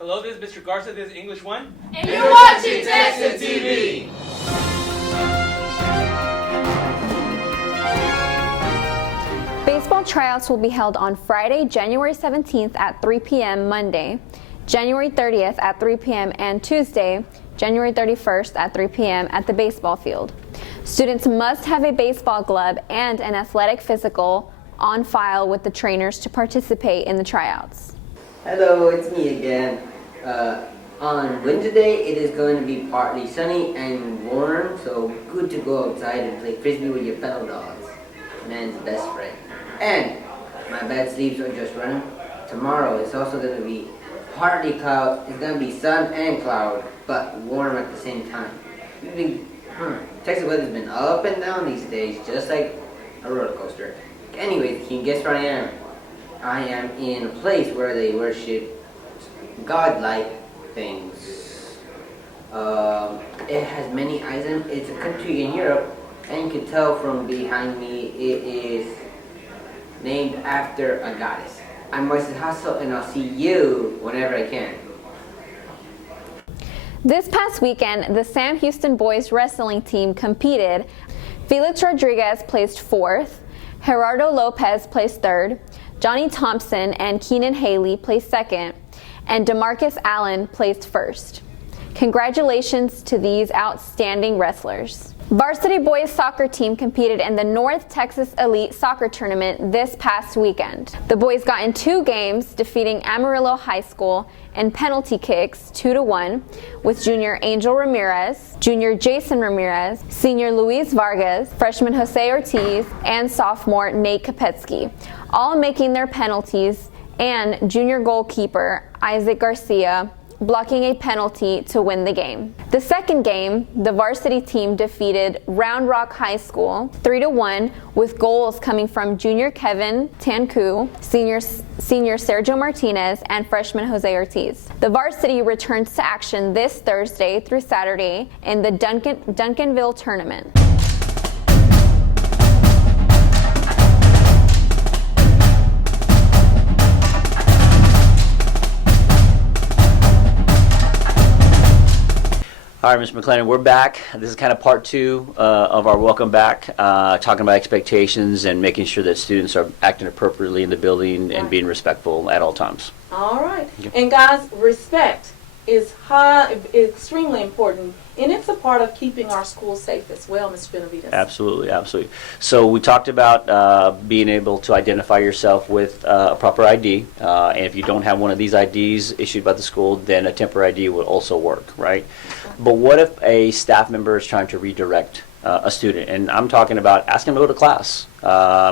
Hello, this is Mr. Garza. This is English 1. And you're watching TexanTV. Baseball tryouts will be held on Friday, January 17th at 3 p.m. Monday, January 30th at 3 p.m. and Tuesday, January 31st at 3 p.m. at the baseball field. Students must have a baseball glove and an athletic physical on file with the trainers to participate in the tryouts. Hello, it's me again. On Wednesday, it is going to be partly sunny and warm, so good to go outside and play frisbee with your fellow dogs. Man's best friend. And my bad sleeves are just running. Tomorrow, it's also going to be partly cloud. It's going to be sun and cloud, but warm at the same time. Texas weather's been up and down these days, just like a roller coaster. Anyways, can you guess where I am? I am in a place where they worship godlike things. It has many eyes and it's a country in Europe, and you can tell from behind me it is named after a goddess. I'm Moises Hassel, and I'll see you whenever I can. This past weekend, the Sam Houston boys wrestling team competed. Felix Rodriguez placed 4th, Gerardo Lopez placed 3rd, Johnny Thompson and Keenan Haley placed 2nd, and DeMarcus Allen placed 1st. Congratulations to these outstanding wrestlers. Varsity boys soccer team competed in the North Texas Elite Soccer Tournament this past weekend. The boys got in 2 games, defeating Amarillo High School in penalty kicks 2-1 with junior Angel Ramirez, junior Jason Ramirez, senior Luis Vargas, freshman Jose Ortiz, and sophomore Nate Kopetsky, all making their penalties, and junior goalkeeper Isaac Garcia blocking a penalty to win the game. The second game, the varsity team defeated Round Rock High School 3-1 with goals coming from junior Kevin Tanku, senior Sergio Martinez, and freshman Jose Ortiz. The varsity returns to action this Thursday through Saturday in the Duncanville tournament. All right, Mr. McClendon, we're back. This is kind of part 2 of our welcome back, talking about expectations and making sure that students are acting appropriately in the building and being respectful at all times. All right. And guys, respect is extremely important, and it's a part of keeping our schools safe as well, Mr. Benavides. Absolutely, absolutely. So we talked about being able to identify yourself with a proper ID, and if you don't have one of these IDs issued by the school, then a temporary ID would also work, right? But what if a staff member is trying to redirect a student? And I'm talking about asking them to go to class,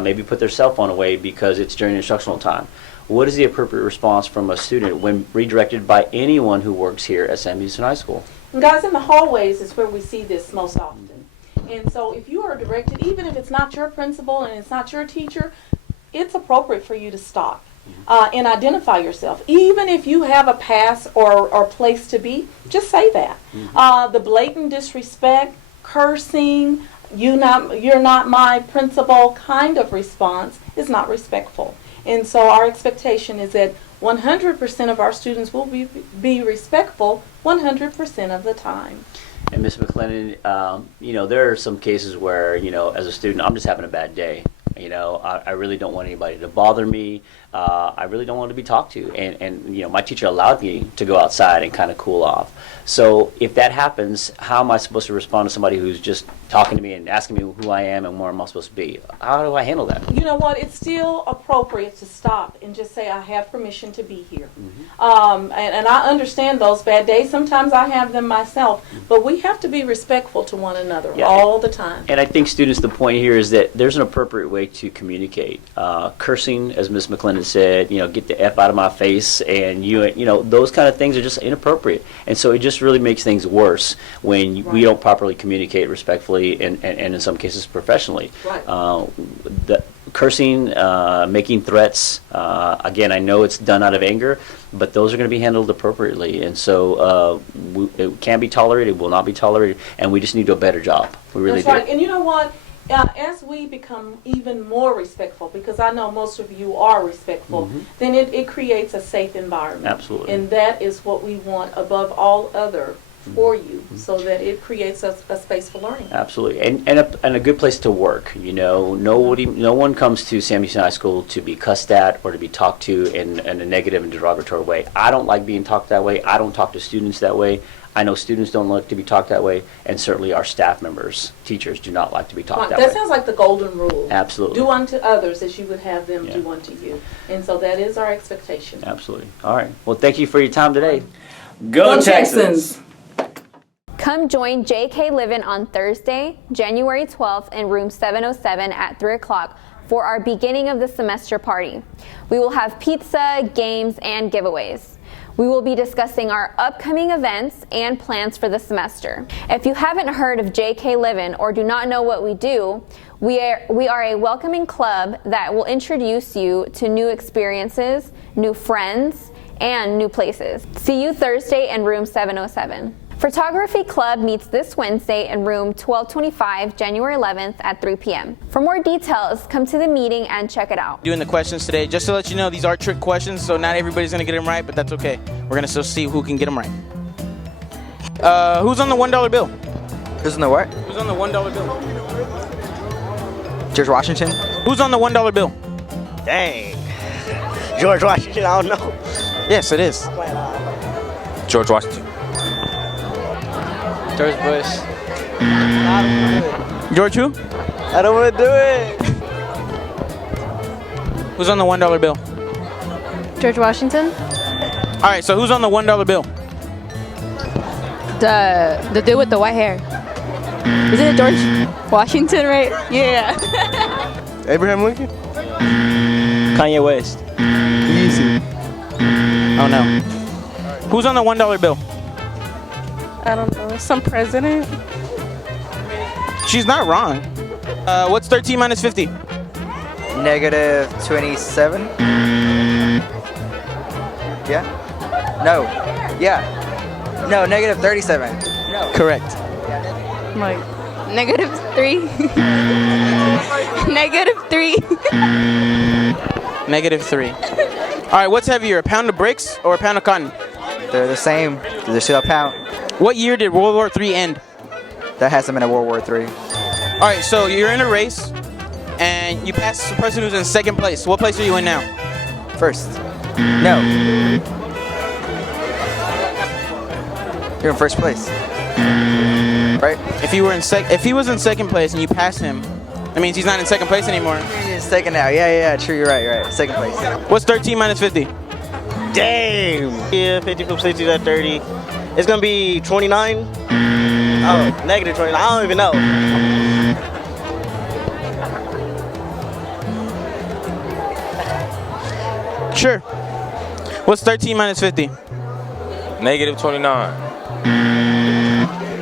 maybe put their cell phone away because it's during instructional time. What is the appropriate response from a student when redirected by anyone who works here at Sam Houston High School? And guys, in the hallways is where we see this most often. And so if you are directed, even if it's not your principal and it's not your teacher, it's appropriate for you to stop and identify yourself. Even if you have a pass or place to be, just say that. The blatant disrespect, cursing, you're not my principal kind of response is not respectful. And so our expectation is that 100% of our students will be respectful 100% of the time. And Ms. McClendon, there are some cases where, as a student, I'm just having a bad day. I really don't want anybody to bother me. I really don't want to be talked to. And my teacher allowed me to go outside and kind of cool off. So if that happens, how am I supposed to respond to somebody who's just talking to me and asking me who I am and where am I supposed to be? How do I handle that? You know what? It's still appropriate to stop and just say, I have permission to be here. And I understand those bad days. Sometimes I have them myself. But we have to be respectful to one another all the time. And I think students, the point here is that there's an appropriate way to communicate. Cursing, as Ms. McClendon said, get the F out of my face, and those kind of things are just inappropriate. And so it just really makes things worse when we don't properly communicate respectfully and in some cases professionally. The cursing, making threats, again, I know it's done out of anger, but those are going to be handled appropriately. And so it can be tolerated, it will not be tolerated, and we just need to do a better job. We really do. That's right. And you know what? as we become even more respectful, because I know most of you are respectful, then it creates a safe environment. Absolutely. And that is what we want above all other for you, so that it creates a space for learning. Absolutely, and a good place to work. You know, no one comes to Sam Houston High School to be cussed at or to be talked to in a negative and derogatory way. I don't like being talked that way. I don't talk to students that way. I know students don't like to be talked that way, and certainly our staff members, teachers, do not like to be talked that way. That sounds like the golden rule. Absolutely. Do unto others as you would have them Yeah. do unto you. And so that is our expectation. Absolutely. All right. Well, thank you for your time today. Go Texans! Come join J.K. Livin on Thursday, January 12th in room 707 at 3 o'clock for our beginning of the semester party. We will have pizza, games, and giveaways. We will be discussing our upcoming events and plans for the semester. If you haven't heard of J.K. Livin or do not know what we do, we are a welcoming club that will introduce you to new experiences, new friends, and new places. See you Thursday in room 707. Photography Club meets this Wednesday in room 1225, January 11th at 3 p.m. For more details, come to the meeting and check it out. Doing the questions today, just to let you know, these are trick questions, so not everybody's gonna get them right, but that's okay. We're gonna still see who can get them right. Who's on the $1 bill? Who's in the what? Who's on the $1 bill? George Washington? Who's on the $1 bill? Dang. George Washington, I don't know. Yes, it is. George Washington. George Bush. George who? I don't want to do it. Who's on the $1 bill? George Washington? All right, so who's on the $1 bill? The dude with the white hair. Isn't it George Washington, right? Yeah. Abraham Lincoln? Kanye West. Easy. Oh no. Who's on the $1 bill? I don't know. Some president? She's not wrong. What's 13 minus 50? Negative 27? Yeah? No. Yeah. No, negative 37. No. Correct. Like, -3. -3. -3. All right, what's heavier, a pound of bricks or a pound of cotton? They're the same. They're still a pound. What year did World War III end? That hasn't been a World War III. All right, so you're in a race, and you pass the person who's in second place. What place are you in now? First. No. You're in first place. Right? If he was in second place and you pass him, that means he's not in second place anymore. You're in second now. Yeah, true. You're right. Second place. What's 13 minus 50? Damn. Yeah, 50 from 60 to 30. It's going to be 29. Oh, negative 29. I don't even know. Sure. What's 13 minus 50? Negative 29.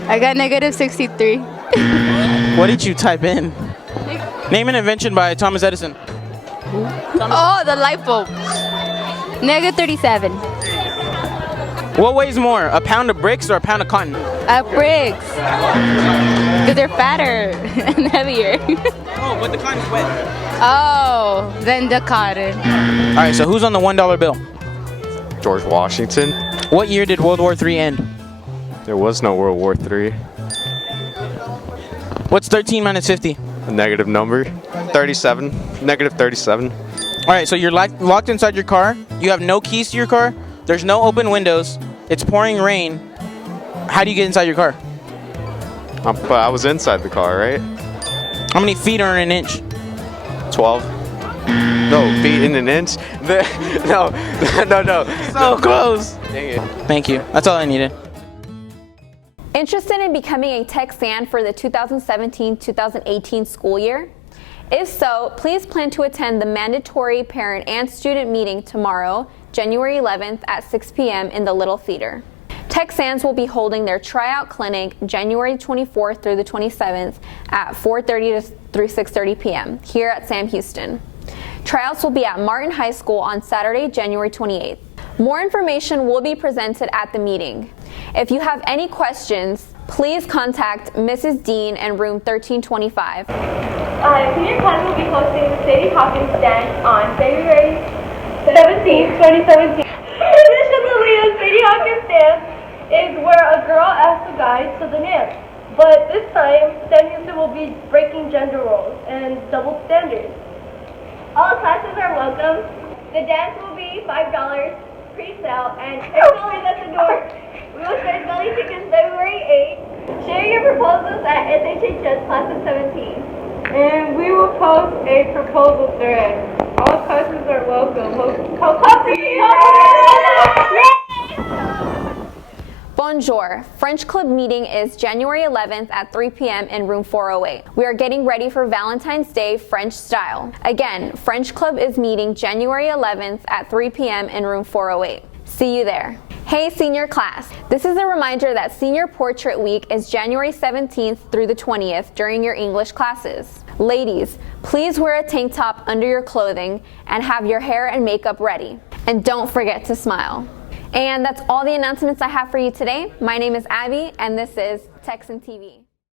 I got -63. What did you type in? Name an invention by Thomas Edison. Oh, the light bulb. -37. What weighs more, a pound of bricks or a pound of cotton? Bricks. Because they're fatter and heavier. Oh, but the cotton's wet. Oh, then the cotton. All right, so who's on the $1 bill? George Washington. What year did World War III end? There was no World War III. What's 13 minus 50? A negative number. 37. Negative 37. All right, so you're locked inside your car. You have no keys to your car. There's no open windows. It's pouring rain. How do you get inside your car? But I was inside the car, right? How many feet are in an inch? 12. No, feet in an inch? No. So close. Dang it. Thank you. That's all I needed. Interested in becoming a Texan for the 2017-2018 school year? If so, please plan to attend the mandatory parent and student meeting tomorrow, January 11th at 6 p.m. in the Little Theater. Texans will be holding their tryout clinic January 24th through the 27th at 4:30 through 6:30 p.m. here at Sam Houston. Tryouts will be at Martin High School on Saturday, January 28th. More information will be presented at the meeting. If you have any questions, please contact Mrs. Dean in room 1325. Senior class will be hosting the Sadie Hawkins dance on February 17th, 2017. Traditionally, a Sadie Hawkins dance is where a girl asks a guy to the dance. But this time, Sam Houston will be breaking gender roles and double standards. All classes are welcome. The dance will be $5 pre-sale and $8 at the door. We will start selling tickets February 8th. Share your proposals at SHHS Class of 17. And we will post a proposal thread. All classes are welcome. Bonjour. French Club meeting is January 11th at 3 p.m. in room 408. We are getting ready for Valentine's Day French style. Again, French Club is meeting January 11th at 3 p.m. in room 408. See you there. Hey senior class, this is a reminder that Senior Portrait Week is January 17th through the 20th during your English classes. Ladies, please wear a tank top under your clothing and have your hair and makeup ready. And don't forget to smile. And that's all the announcements I have for you today. My name is Abby and this is TexanTV.